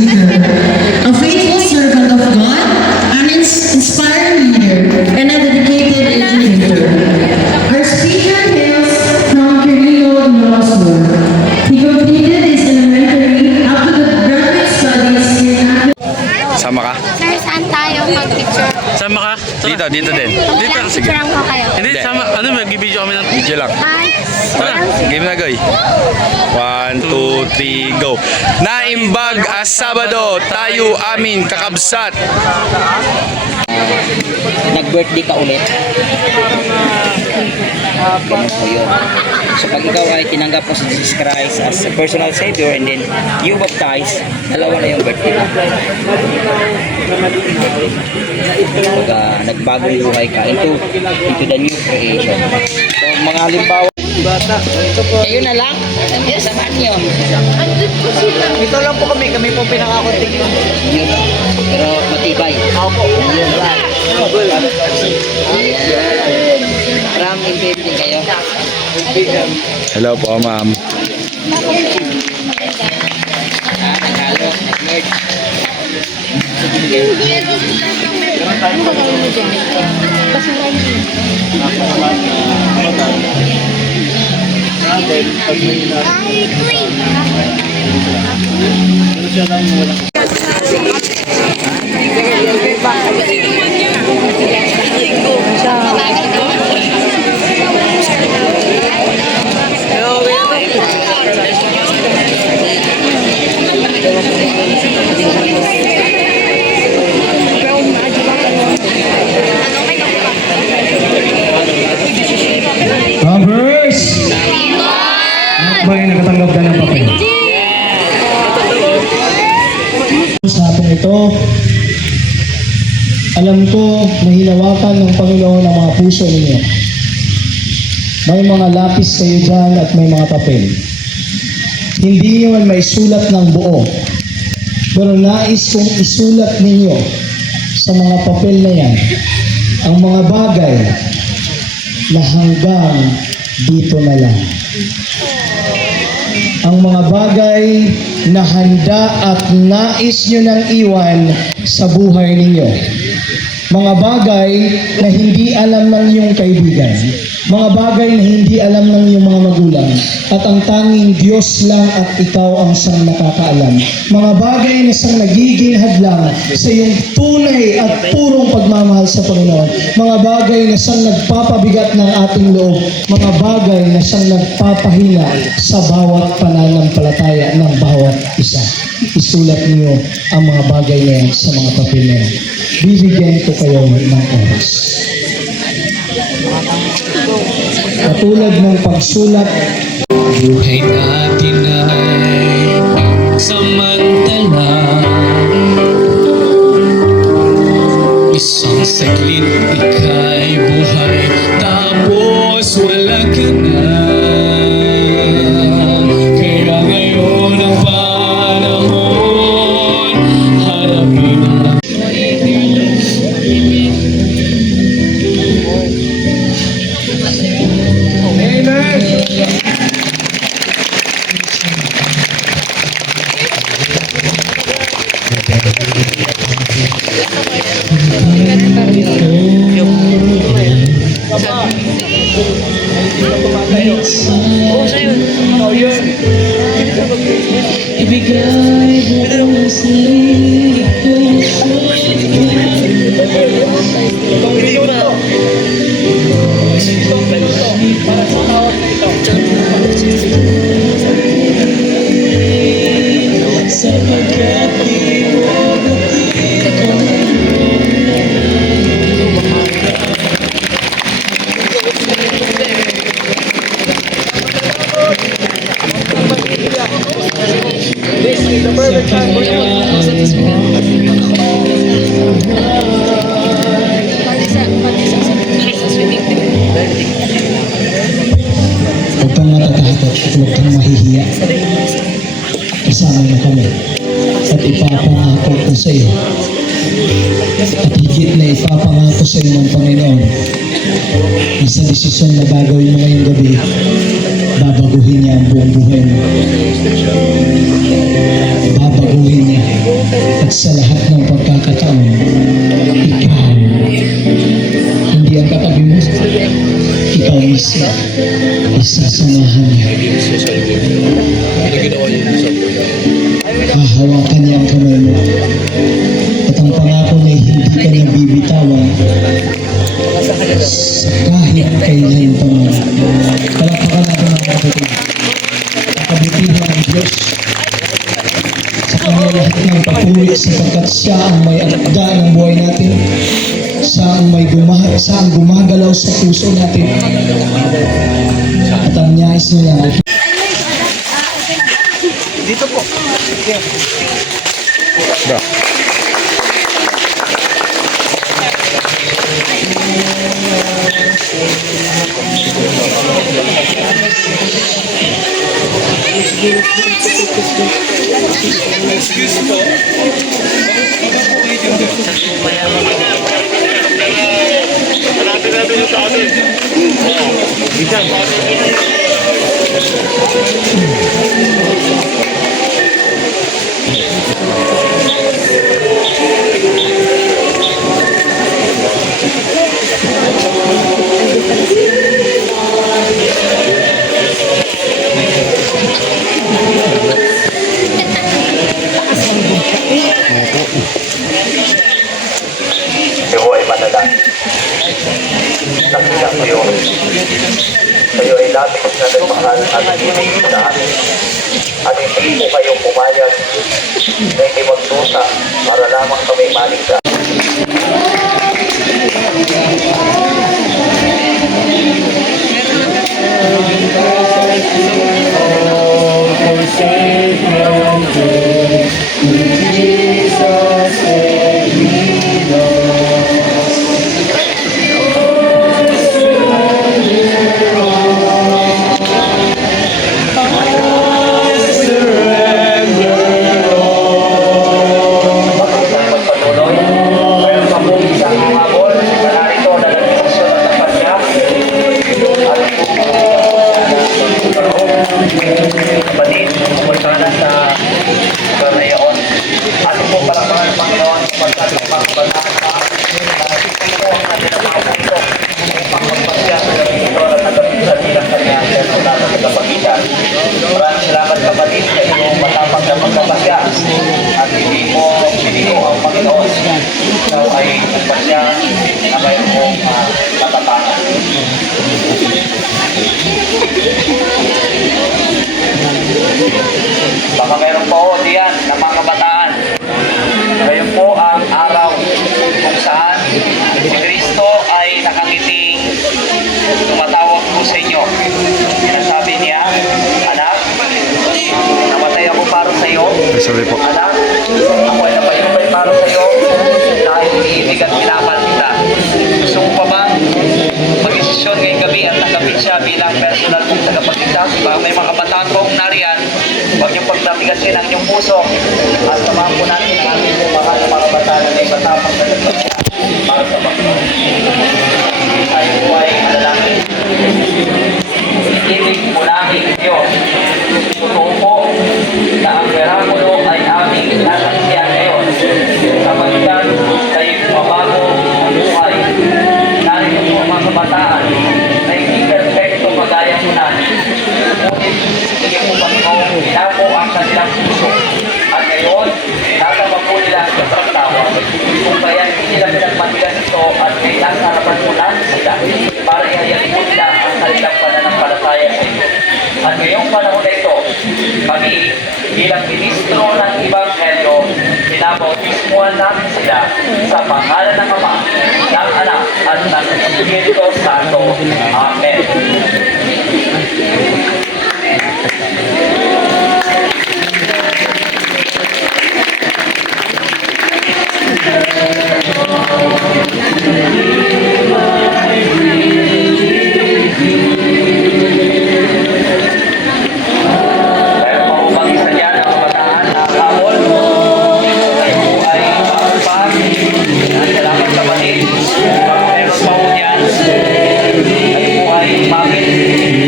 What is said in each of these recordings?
speaker, a faithful servant of God, an inspiring leader, and a dedicated educator. Our speaker hails from Quirino, Ilocos Sur. He completed his elementary up to the graduate studies in Sama ka? Sir, saan tayo mag-picture? Sama ka? Tara. Dito din. Dito, sige. Picturean ko kayo. Hindi, Hindi. sama. Ano, mag-video kami ng... Video lang. Hi. Tara, game na goy. 1, 2, 3, go. Naimbag as Sabado, tayo amin kakabsat. Nag-birthday ka ulit. Ganun po yun. So pag ikaw ay tinanggap mo si Jesus Christ as a personal Savior and then you baptize, dalawa na yung birthday mo. Pag nagbagong buhay ka into the new creation. So mga halimbawa, kayo na lang, samahan nyo. Ito lang po kami po pinakakunting yun. Yun. Pero matibay. Opo. Yun. Ram, intelligent kayo. Hello po, ma'am. Naghalo, nag-merge. Robbers! At ba yung nakatanggap ka ng papel? Sa hapon ito, alam ko na hinawakan ng Panginoon ang mga puso ninyo. May mga lapis kayo dyan at may mga papel. Hindi nyo man may sulat ng buo, pero nais kong isulat ninyo sa mga papel na yan ang mga bagay na hanggang dito na lang. Ang mga bagay na handa at nais nyo nang iwan sa buhay ninyo. Mga bagay na hindi alam ng iyong kaibigan. Mga bagay na hindi alam ng iyong mga magulang. At ang tanging Diyos lang at ikaw ang siyang nakakaalam. Mga bagay na siyang nagiging hadlang sa iyong tunay at purong pagmamahal sa Panginoon. Mga bagay na siyang nagpapabigat ng ating loob. Mga bagay na siyang nagpapahina sa bawat pananampalataya ng bawat isa. Isulat niyo ang mga bagay na yan sa mga papel na yan. Bibigyan ko kayo ng oras. Katulad ng pagsulat, buhay natin ay samantala. Isang saglit ika'y buhay, tapos wala ka na. Kaya ngayon ang panahon, harapin ang ibigay buong sarili ko sapagkat di mo huwag kang matatakot at huwag kang mahihiya. Kasama mo kami at ipapangako ko sa iyo. At higit na ipapangako sa iyo ng Panginoon na sa desisyon na gagawin mo ngayong gabi, babaguhin niya ang buong buhay mo. Babaguhin niya At sa lahat ng pagkakataon, ikaw, hindi ang katabi mo, ikaw mismo, isasamahan niya. Hahawakan niya ang kamay mo. At ang pangako niya, hindi ka niya bibitawan sa kahit kailan pa man. Palakpakan natin mga kapatid. Pagkabutihan ng Diyos sa kanya lahat ng papuri sapagkat siya ang may alagda ng buhay natin, siya ang gumagalaw sa puso natin. At ang niyais niya lang Dito po. Kayo ay manalangin. Nakita kayo. Kayo ay labis na nagmahal at hindi sa amin. At hindi po kayo pumayag na hindi magdusa para lamang kami maligtas. Magpatuloy. Mayroon pa po isang habol na narito na nagdesisyon at napasya. Kapatid, kumulkana sa Garayaon. Ating po palakpakan ng Panginoon kapag ating pagpapanahan pa na ito po ang natin ang mga punto upang magpasya sa gawin ito at nagapitan nilang kanya sa lahat ng kapagitan. Maraming salamat kapatid sa iyong matapang na pagpapasya at hindi mo ang Panginoon. Ikaw ay magpasya na mayroong matatangan. Baka meron po diyan ng mga kabataan. Ngayon po ang araw kung saan si Kristo ay nakangiting tumatawag po sa inyo. Sinasabi niya, anak, namatay ako para sa iyo. Sabi po. Anak, ako ay napayupay para sa iyo dahil iniibig at minamahal kita. Gusto mo pa bang mag-desisyon ngayong gabi at nakapit siya bilang personal kong tagapagligtas? Baka may mga kabataan po kung nariyan, huwag niyong pagtatigasin ang inyong puso at samahan po natin ang ating mahal na mga kabataan na may matapang na nagpagya para sa Panginoon. Tayo po ay manalangin. Ibig po namin Diyos. Totoo po na ang Mirakulo ay aming nasaksiyan ngayon. Kapagkat kayo mabago ang buhay. Narito po mga kabataan na hindi perfecto magaya po natin. Ngunit sige po Panginoon, pinapo ang kanilang puso. At ngayon, natama po nila sa pagtawa. Kung kaya hindi nila pinagmatigan ito at may nasa harapan po natin sila para ihayag po nila ang kanilang pananampalataya sa iyo. At ngayong panahon na ito, kami bilang ministro ng Ebanghelyo, pinabautismuhan namin sila sa pangalan ng Ama, ng Anak, at ng Espiritu Santo. Amen.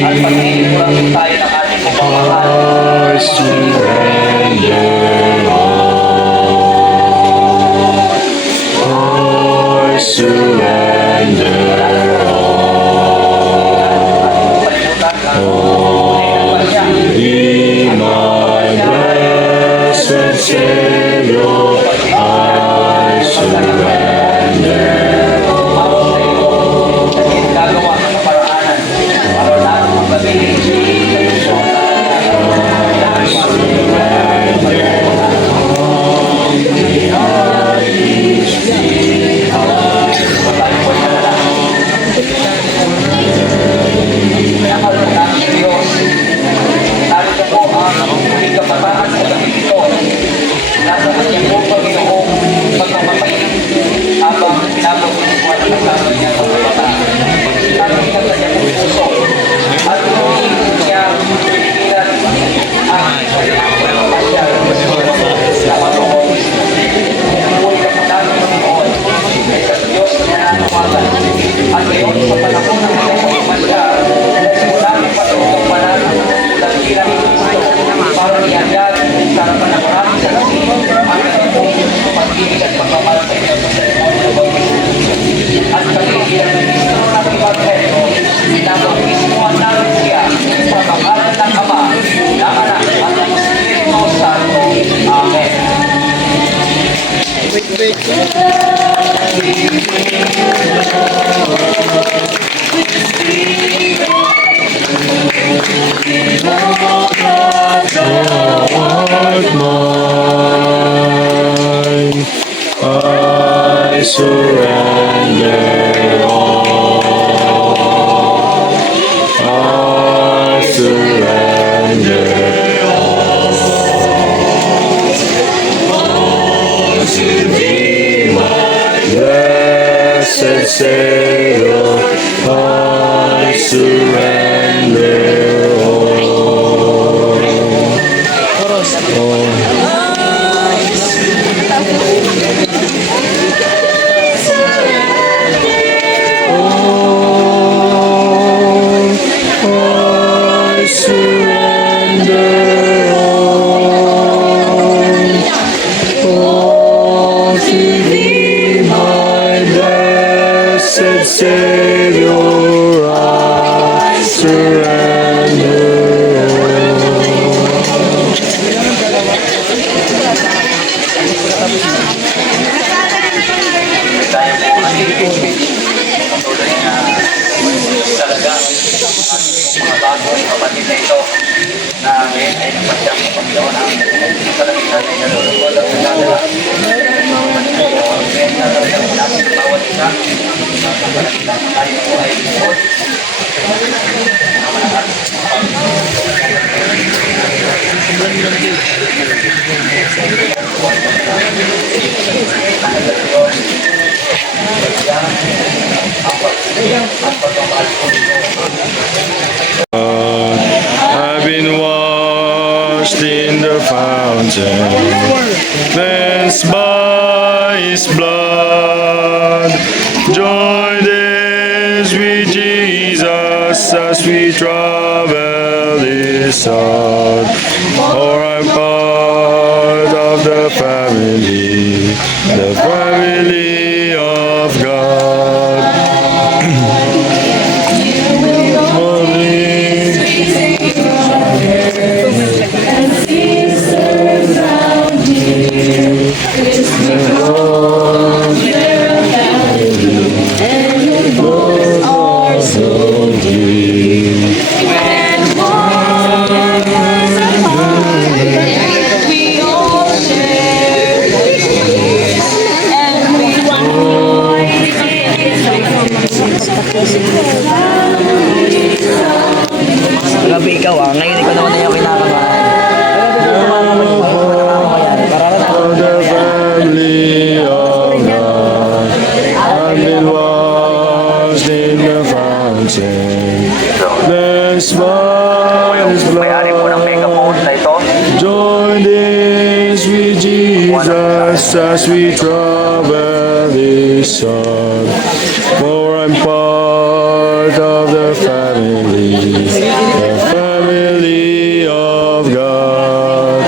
At pag-iipuran tayo I surrender all. I surrender all to thee, my blessed Savior. I surrender I surrender all to thee, my blessed Savior. I surrender talaga mga bagong kapatid na ito na ngayon ay napasyang sa Panginoon ang kalamitan ay nalulungkot at nagdadala. Ngayon talagang natin ang bawat isa sa kalamitan tayo po ay lingkod. I've been washed in the fountain, cleansed by His blood. Join days with Jesus as we travel this earth. For I'm part of the family of God. Grabe ikaw ah, ngayon ikaw naman na yung kinakabahan. Of the family of God, I've been washed in the fountain, cleansed by His May-ari po ng megaphone na ito. Join days with Jesus as we travel this earth. For I'm part of the family of God.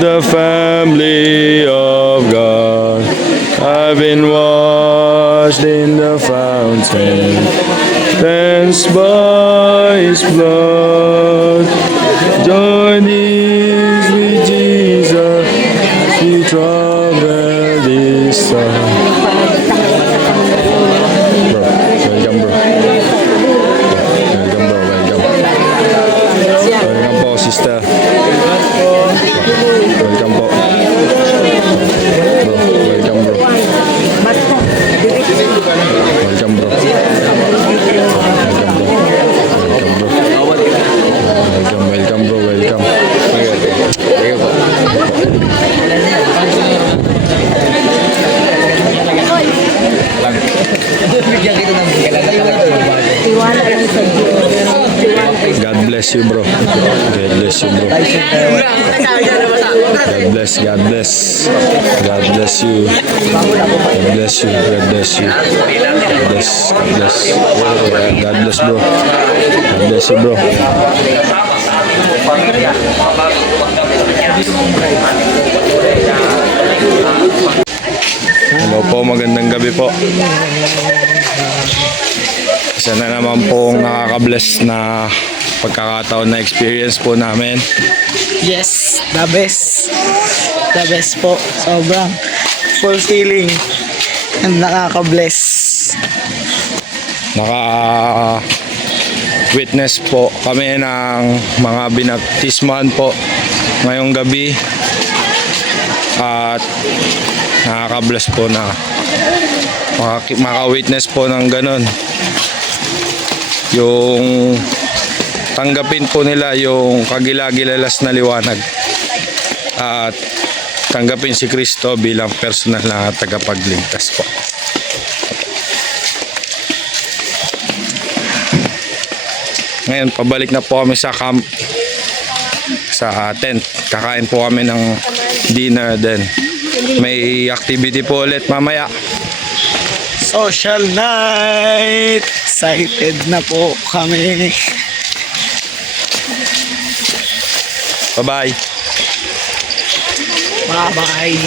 The family of God. I've been washed in the fountain, cleansed by His blood. Join these with Jesus, we travel this earth. Bro, welcome bro. Welcome bro, welcome. Welcome po sister. Welcome po. Bro, welcome bro. Welcome bro. Welcome bro, welcome. God bless you bro. God bless you bro. God bless, God bless. God bless you. God bless you. God bless you. God bless. God bless. God bless bro. God bless you bro. Pamilya, mga bagong tumanggap sa kanya. Hello po, magandang gabi po. Isa na naman pong nakaka-bless na pagkakataon na experience po namin. Yes, the best. The best po. Sobrang fulfilling and nakaka-bless. Witness po kami ng mga binaptisman po ngayong gabi at nakaka-bless po na maka-witness po ng ganun, yung tanggapin po nila yung kagilagilalas na liwanag at tanggapin si Kristo bilang personal na tagapagligtas po. Ngayon, pabalik na po kami sa camp, sa tent. Kakain po kami ng dinner din. May activity po ulit mamaya. Social night! Excited na po kami. Bye-bye. Bye-bye.